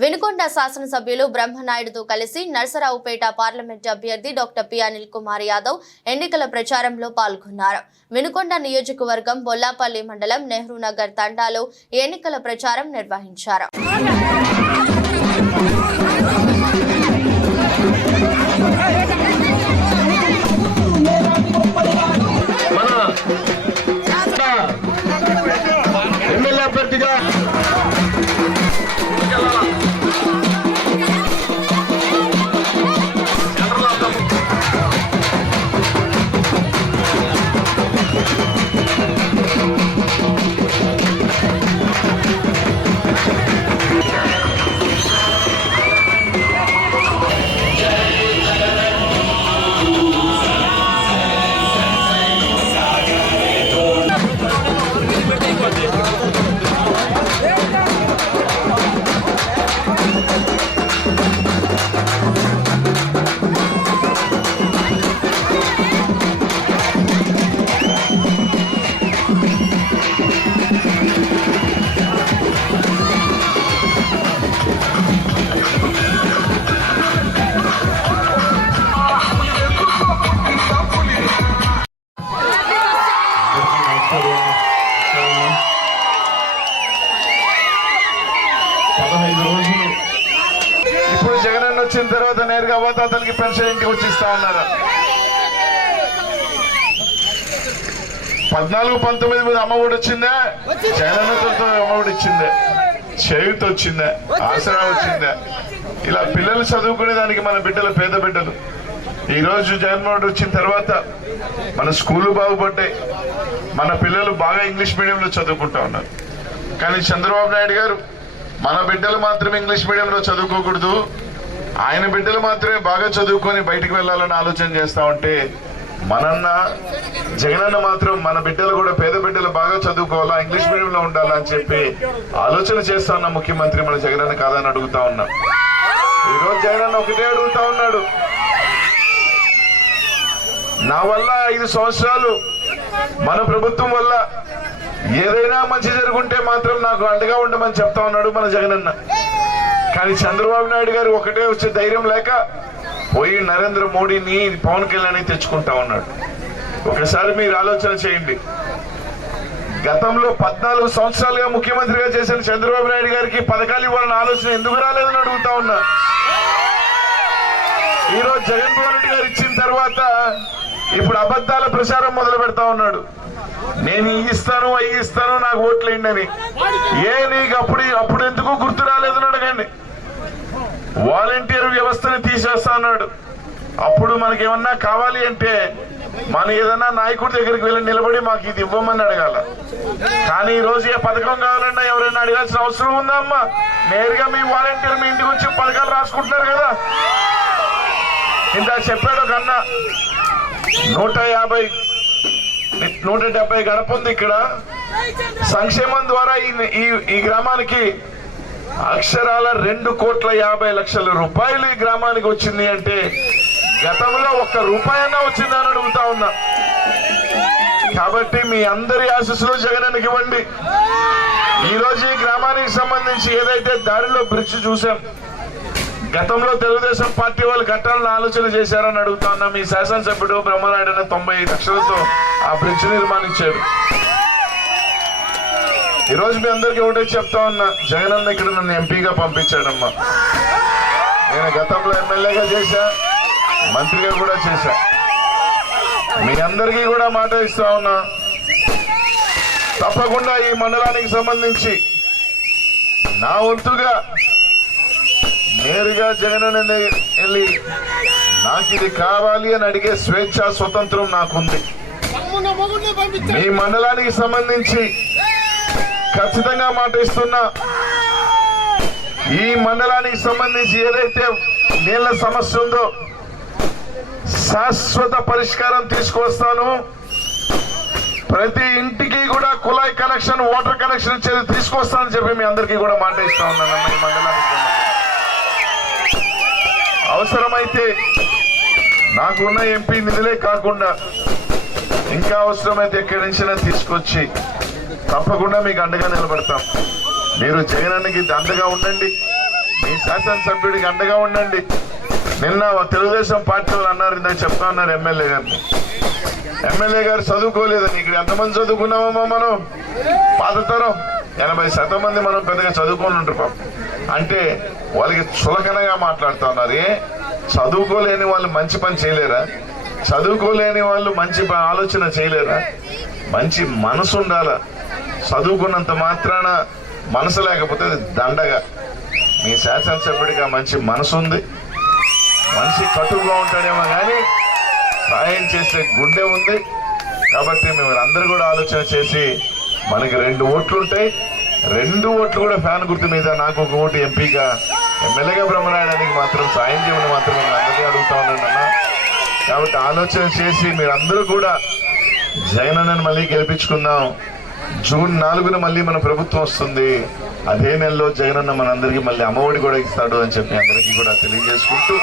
వినుకొండ శాసనసభ్యులు బ్రహ్మనాయుడుతో కలిసి నర్సరావుపేట పార్లమెంట్ అభ్యర్థి డాక్టర్ పి అనిల్ కుమార్ యాదవ్ ఎన్నికల ప్రచారంలో పాల్గొన్నారు. వినుకొండ నియోజకవర్గం బొల్లాపల్లి మండలం నెహ్రూ నగర్ తండాలో ఎన్నికల ప్రచారం నిర్వహించారు. ఇప్పుడు జగన్ వచ్చిన తర్వాత నేరుగా అతనికి పెన్షన్ ఇంటికి వచ్చి ఇస్తా ఉన్నారు. 14-19 మీద అమ్మఒడి వచ్చిందే, జగనన్నతో అమ్మఒడి ఇచ్చిందే, చేయూత వచ్చిందే, ఆసరా వచ్చిందే. ఇలా పిల్లలు చదువుకునే దానికి మన బిడ్డలు, పేద బిడ్డలు ఈ రోజు జగన్మోహన్ వచ్చిన తర్వాత మన స్కూళ్ళు బాగుపడ్డాయి, మన పిల్లలు బాగా ఇంగ్లీష్ మీడియంలో చదువుకుంటా ఉన్నారు. కానీ చంద్రబాబు నాయుడు గారు మన బిడ్డలు మాత్రమే ఇంగ్లీష్ మీడియంలో చదువుకోకూడదు, ఆయన బిడ్డలు మాత్రమే బాగా చదువుకొని బయటికి వెళ్ళాలని ఆలోచన చేస్తా ఉంటే, మనన్న జగనన్న మాత్రం మన బిడ్డలు కూడా, పేద బిడ్డలు బాగా చదువుకోవాలా, ఇంగ్లీష్ మీడియంలో ఉండాలా అని చెప్పి ఆలోచన చేస్తా ఉన్న ముఖ్యమంత్రి మన జగనన్న కాదని అడుగుతా ఉన్నా. ఈరోజు జగనన్న ఒకటే అడుగుతా ఉన్నాడు, నా వల్ల 5 సంవత్సరాలు మన ప్రభుత్వం వల్ల ఏదైనా మంచి జరుగుంటే మాత్రం నాకు అండగా ఉండమని చెప్తా ఉన్నాడు మన జగనన్న. కానీ చంద్రబాబు నాయుడు గారు ఒకటే వచ్చే ధైర్యం లేక పోయి నరేంద్ర మోడీని, పవన్ కళ్యాణ్ తెచ్చుకుంటా ఉన్నాడు. ఒకసారి మీరు ఆలోచన చేయండి, గతంలో 14 సంవత్సరాలుగా ముఖ్యమంత్రిగా చేసిన చంద్రబాబు నాయుడు గారికి పథకాలు ఇవ్వాలన్న ఆలోచన ఎందుకు రాలేదని అడుగుతా ఉన్నా. ఈరోజు జగన్మోహన్ రెడ్డి గారు ఇచ్చిన తర్వాత ఇప్పుడు అబద్ధాల ప్రచారం మొదలు పెడతా ఉన్నాడు. నేను ఇస్తాను, అవి ఇస్తాను, నాకు ఓట్లు వేయండి అని. నీకు అప్పుడు ఎందుకు గుర్తు రాలేదని అడగండి. వాలంటీర్ వ్యవస్థని తీసేస్తా అన్నాడు. అప్పుడు మనకేమన్నా కావాలి అంటే మన ఏదన్నా నాయకుడి దగ్గరికి వెళ్ళి నిలబడి మాకు ఇది ఇవ్వమని అడగాల. కానీ ఈ రోజు ఏ పథకం కావాలన్నా ఎవరైనా అడగాల్సిన అవసరం ఉందా అమ్మా? నేరుగా మీ వాలంటీర్ మీ ఇంటికి వచ్చి పథకాలు రాసుకుంటున్నారు కదా. ఇంకా చెప్పాడు ఒక అన్న, 170 గడప ఉంది ఇక్కడ. సంక్షేమం ద్వారా ఈ గ్రామానికి అక్షరాల 2,50,00,000 రూపాయలు ఈ గ్రామానికి వచ్చింది అంటే, గతంలో ₹1 వచ్చిందని అడుగుతా ఉన్నా. కాబట్టి మీ అందరి ఆశీస్సులు జగనన్నకి ఇవ్వండి. ఈ రోజు ఈ గ్రామానికి సంబంధించి ఏదైతే దారిలో బ్రిడ్జ్ చూసాం, గతంలో తెలుగుదేశం పార్టీ వాళ్ళు కట్టాలని ఆలోచన చేశారని అడుగుతా ఉన్నా. మీ శాసనసభ్యుడు బ్రహ్మనాయుడు 95 లక్షలతో ఆ బ్రిడ్జ్ నిర్మాణించాడు. ఈరోజు మీ అందరికీ ఒకటే చెప్తా ఉన్నా, జగనన్న ఇక్కడ నన్ను ఎంపీగా పంపించాడమ్మా. నేను గతంలో ఎమ్మెల్యేగా చేశా, మంత్రిగా కూడా చేశా. మీ అందరికీ కూడా మాట ఇస్తా ఉన్నా, తప్పకుండా ఈ మండలానికి సంబంధించి నా వంతుగా నేరుగా జగనన్న వెళ్ళి నాకు ఇది కావాలి అని అడిగే స్వేచ్ఛ, స్వతంత్రం నాకుంది. మీ మండలానికి సంబంధించి ఖచ్చితంగా మాట ఇస్తున్నా, ఈ మండలానికి సంబంధించి ఏదైతే నీళ్ల సమస్య ఉందో శాశ్వత పరిష్కారం తీసుకొస్తాను. ప్రతి ఇంటికి కూడా కుళాయి కనెక్షన్, వాటర్ కనెక్షన్ ఇచ్చేది తీసుకొస్తానని చెప్పి మీ అందరికీ కూడా మాట ఇస్తా ఉన్నాను. ఈ మండలానికి అవసరమైతే నాకున్న ఎంపీ నిధులే కాకుండా ఇంకా అవసరమైతే ఎక్కడి నుంచైనా తీసుకొచ్చి తప్పకుండా మీకు అండగా నిలబడతాం. మీరు జగనన్నకి అండగా ఉండండి. మీ శాసనసభ్యుడికి అండగా ఉండండి. నిన్న తెలుగుదేశం పార్టీ వాళ్ళు అన్నారు, ఇందాక చెప్తా ఉన్నారు ఎమ్మెల్యే గారిని. ఎమ్మెల్యే గారు చదువుకోలేదని. ఇక్కడ ఎంతమంది చదువుకున్నామమ్మా మనం? పాత తరం 80% మంది మనం పెద్దగా చదువుకొని ఉంటారు పాపం. అంటే వాళ్ళకి చులకనగా మాట్లాడుతూ ఉన్నారు. చదువుకోలేని వాళ్ళు మంచి పని చేయలేరా? చదువుకోలేని వాళ్ళు మంచి ఆలోచన చేయలేరా? మంచి మనసు ఉండాల. చదువుకున్నంత మాత్రాన మనసు లేకపోతే అది దండగా. మీ శాసనసభ్యుడిగా మంచి మనసు ఉంది, మనిషి కటువుగా ఉంటాడేమో కానీ సాయం చేసే గుండె ఉంది. కాబట్టి మేము అందరూ కూడా ఆలోచన చేసి, మనకి 2 ఓట్లు ఉంటాయి, 2 ఓట్లు కూడా ఫ్యాన్ గుర్తు మీద, నాకు 1 ఓటు ఎంపీగా, ఎమ్మెల్యేగా బ్రహ్మనాయుడానికి మాత్రం సాయం చేయమని మాత్రం నేను అందరికీ అడుగుతా ఉన్నాను అన్న. కాబట్టి ఆలోచన చేసి మీరందరూ కూడా జగనన్నను మళ్ళీ గెలిపించుకుందాం. జూన్ 4న మళ్ళీ మన ప్రభుత్వం వస్తుంది. అదే నెలలో జగనన్న మనందరికీ మళ్ళీ అమ్మఒడి కూడా ఇస్తాడు అని చెప్పి అందరికీ కూడా తెలియజేసుకుంటూ